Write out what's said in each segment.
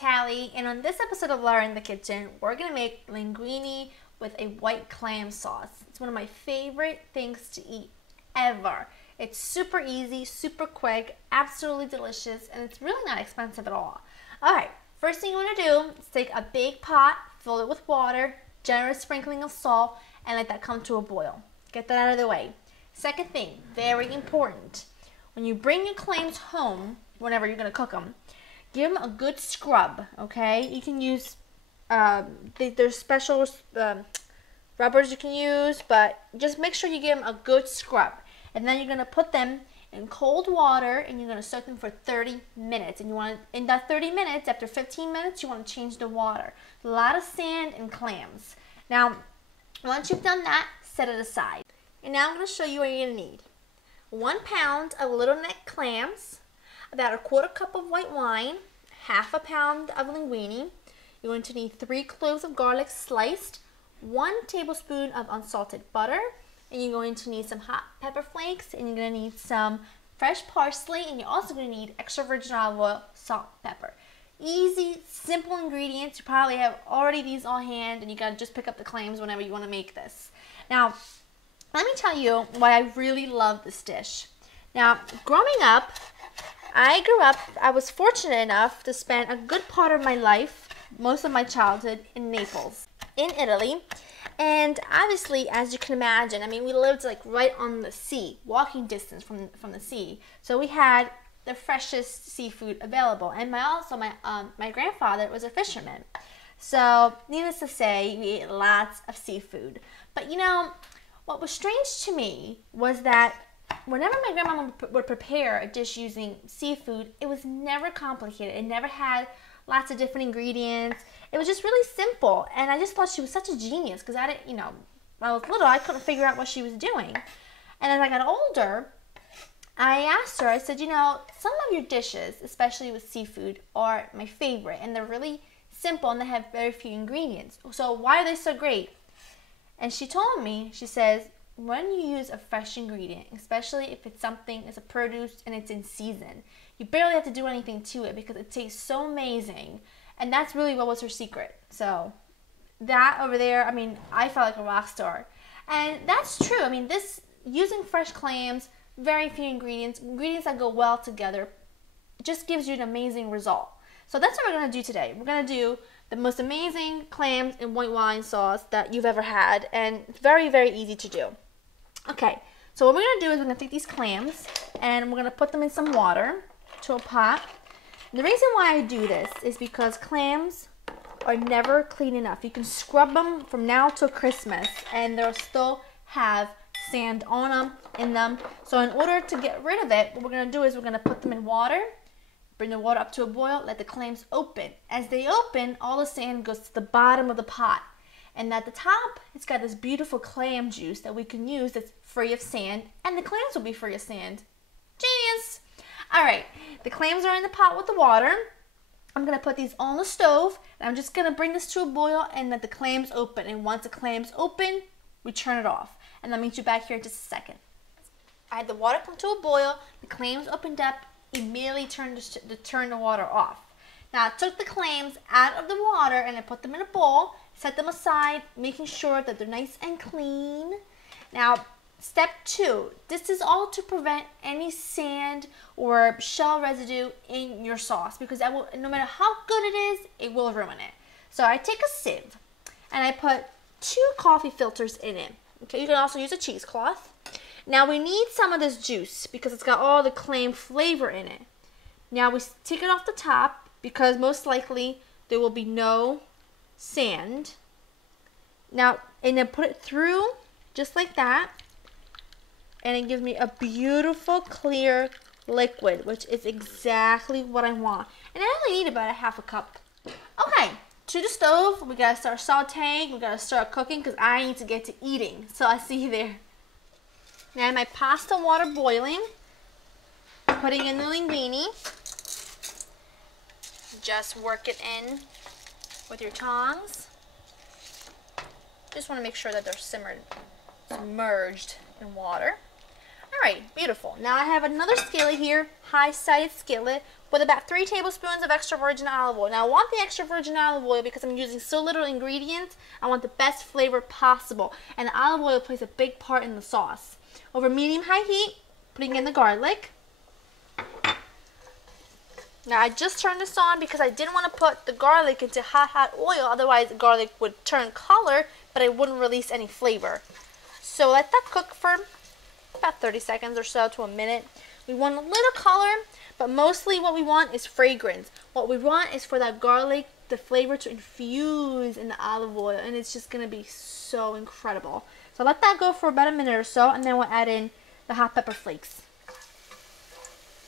Vitale, and on this episode of Laure in the Kitchen, we're going to make linguine with a white clam sauce. It's one of my favorite things to eat ever. It's super easy, super quick, absolutely delicious, and it's really not expensive at all. Alright, first thing you want to do is take a big pot, fill it with water, generous sprinkling of salt, and let that come to a boil. Get that out of the way. Second thing, very important, when you bring your clams home, whenever you're going to cook them, give them a good scrub, okay? You can use, there's special rubbers you can use, but just make sure you give them a good scrub. And then you're going to put them in cold water and you're going to soak them for 30 minutes. And you want to, in that 30 minutes, after 15 minutes, you want to change the water. A lot of sand and clams. Now, once you've done that, set it aside. And now I'm going to show you what you're going to need. 1 pound of little neck clams, about a 1/4 cup of white wine, 1/2 pound of linguine. You're going to need 3 cloves of garlic sliced, 1 tablespoon of unsalted butter, and you're going to need some hot pepper flakes, and you're going to need some fresh parsley, and you're also going to need extra virgin olive oil, salt, pepper. Easy, simple ingredients. You probably have already these on hand, and you got to just pick up the clams whenever you want to make this. Now, let me tell you why I really love this dish. Now, growing up, I was fortunate enough to spend a good part of my life, most of my childhood, in Naples, in Italy. And obviously, as you can imagine, I mean, we lived like right on the sea, walking distance from the sea. So we had the freshest seafood available. And my grandfather was a fisherman. So needless to say, we ate lots of seafood. But you know, what was strange to me was that whenever my grandma would prepare a dish using seafood, it was never complicated. It never had lots of different ingredients. It was just really simple, and I just thought she was such a genius because I didn't, you know, when I was little, I couldn't figure out what she was doing. And as I got older, I asked her, I said, you know, some of your dishes, especially with seafood, are my favorite, and they're really simple and they have very few ingredients. So why are they so great? And she told me, she says, when you use a fresh ingredient, especially if it's something, it's a produce and it's in season, you barely have to do anything to it because it tastes so amazing. And that's really what was her secret. So that over there, I mean, I felt like a rock star. And that's true. I mean, this, using fresh clams, very few ingredients that go well together, just gives you an amazing result. So that's what we're going to do today. We're going to do the most amazing clams and white wine sauce that you've ever had. And it's very, very easy to do. Okay, so what we're going to do is we're going to take these clams and we're going to put them in some water to a pot. And the reason why I do this is because clams are never clean enough. You can scrub them from now till Christmas and they'll still have sand on them, in them. So in order to get rid of it, what we're going to do is we're going to put them in water, bring the water up to a boil, let the clams open. As they open, all the sand goes to the bottom of the pot. And at the top, it's got this beautiful clam juice that we can use that's free of sand, and the clams will be free of sand. Genius! Alright, the clams are in the pot with the water. I'm going to put these on the stove, and I'm just going to bring this to a boil and let the clams open. And once the clams open, we turn it off. And I'll meet you back here in just a second. I had the water come to a boil, the clams opened up, immediately turn the water off. Now I took the clams out of the water and I put them in a bowl, set them aside, making sure that they're nice and clean. Now, step 2, this is all to prevent any sand or shell residue in your sauce because that will, no matter how good it is, it will ruin it. So I take a sieve and I put 2 coffee filters in it. Okay, you can also use a cheesecloth. Now we need some of this juice because it's got all the clam flavor in it. Now we take it off the top because most likely there will be no sand. Now, and then put it through just like that. And it gives me a beautiful clear liquid, which is exactly what I want. And I only need about a 1/2 cup. Okay, to the stove, we gotta start sauteing, we gotta start cooking because I need to get to eating. So I'll see you there. Now I have my pasta water boiling, putting in the linguine. Just work it in with your tongs. Just want to make sure that they're submerged in water. right, beautiful. Now I have another skillet here, high-sided skillet, with about 3 tablespoons of extra virgin olive oil. Now I want the extra virgin olive oil because I'm using so little ingredients. I want the best flavor possible. And the olive oil plays a big part in the sauce. Over medium-high heat, putting in the garlic. Now I just turned this on because I didn't want to put the garlic into hot oil, otherwise the garlic would turn color, but it wouldn't release any flavor. So let that cook for about 30 seconds or so to a minute. We want a little color, but mostly what we want is fragrance. What we want is for that garlic, the flavor to infuse in the olive oil, and it's just going to be so incredible. So let that go for about a minute or so, and then we'll add in the hot pepper flakes.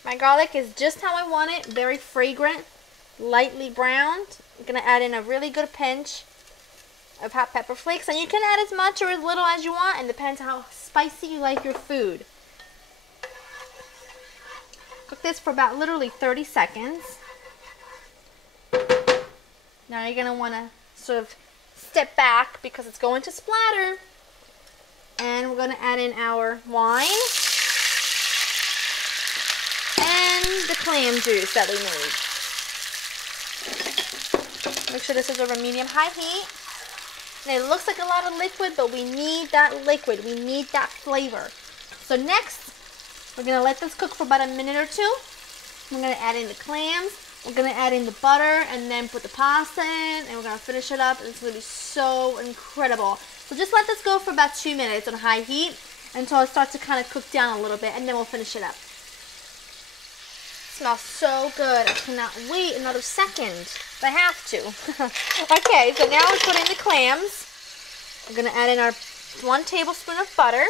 My garlic is just how I want it, very fragrant, lightly browned. I'm going to add in a really good pinch of hot pepper flakes, and you can add as much or as little as you want, and depends on how spicy you like your food. Cook this for about literally 30 seconds. Now you're going to want to sort of step back because it's going to splatter. And we're going to add in our wine and the clam juice that we made. Make sure this is over medium-high heat. And it looks like a lot of liquid, but we need that liquid. We need that flavor. So next, we're going to let this cook for about a minute or two. We're going to add in the clams. We're going to add in the butter and then put the pasta in. And we're going to finish it up. And it's going to be so incredible. So just let this go for about 2 minutes on high heat until it starts to kind of cook down a little bit. And then we'll finish it up. It smells so good. I cannot wait another second. I have to. Okay, so now we're putting the clams. We're going to add in our 1 tablespoon of butter.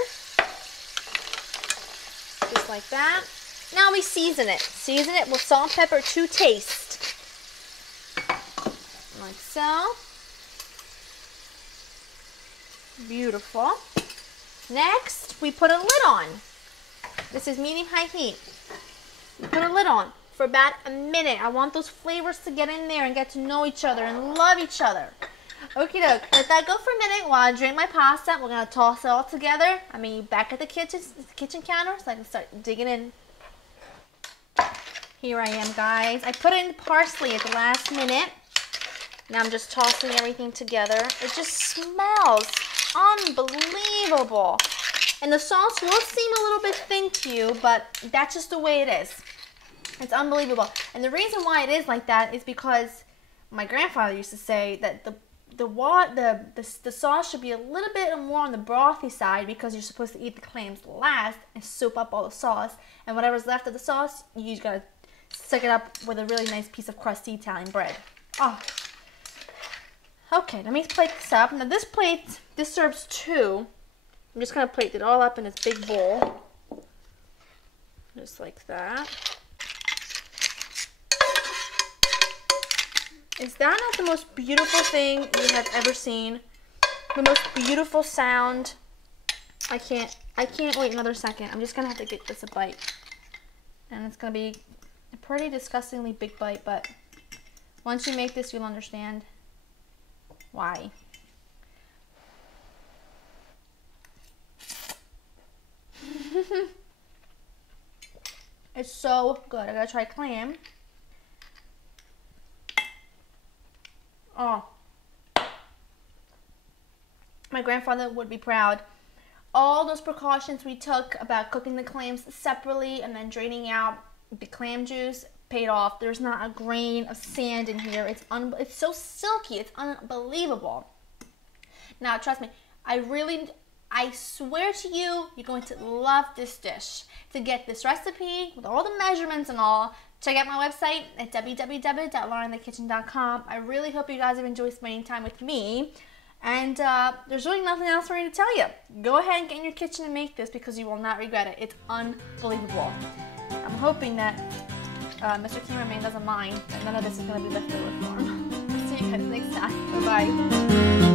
Just like that. Now we season it. Season it with salt and pepper to taste. Like so. Beautiful. Next, we put a lid on. This is medium-high heat. We put a lid on for about a minute. I want those flavors to get in there and get to know each other and love each other. Okie doke. Let that go for a minute while I drain my pasta. We're going to toss it all together. I mean, back at the kitchen counter so I can start digging in. Here I am, guys. I put in parsley at the last minute. Now I'm just tossing everything together. It just smells unbelievable. And the sauce will seem a little bit thin to you, but that's just the way it is. It's unbelievable. And the reason why it is like that is because my grandfather used to say that the sauce should be a little bit more on the brothy side because you're supposed to eat the clams last and soak up all the sauce. And whatever's left of the sauce, you just gotta suck it up with a really nice piece of crusty Italian bread. Oh. Okay, let me plate this up. Now this serves 2. I'm just gonna plate it all up in this big bowl. Just like that. Is that not the most beautiful thing you have ever seen? The most beautiful sound. I can't wait another second. I'm just gonna have to get this a bite. And it's gonna be a pretty disgustingly big bite, but once you make this, you'll understand why. It's so good. I gotta try clam. Oh, my grandfather would be proud. All those precautions we took about cooking the clams separately and then draining out the clam juice paid off. There's not a grain of sand in here. It's so silky. It's unbelievable. Now, trust me, I swear to you, you're going to love this dish. To get this recipe with all the measurements and all, check out my website at www.laureinthekitchen.com. I really hope you guys have enjoyed spending time with me. And there's really nothing else for me to tell you. Go ahead and get in your kitchen and make this because you will not regret it. It's unbelievable. I'm hoping that Mr. Cameraman doesn't mind and none of this is going to be left over for him. See you guys next time. Bye-bye.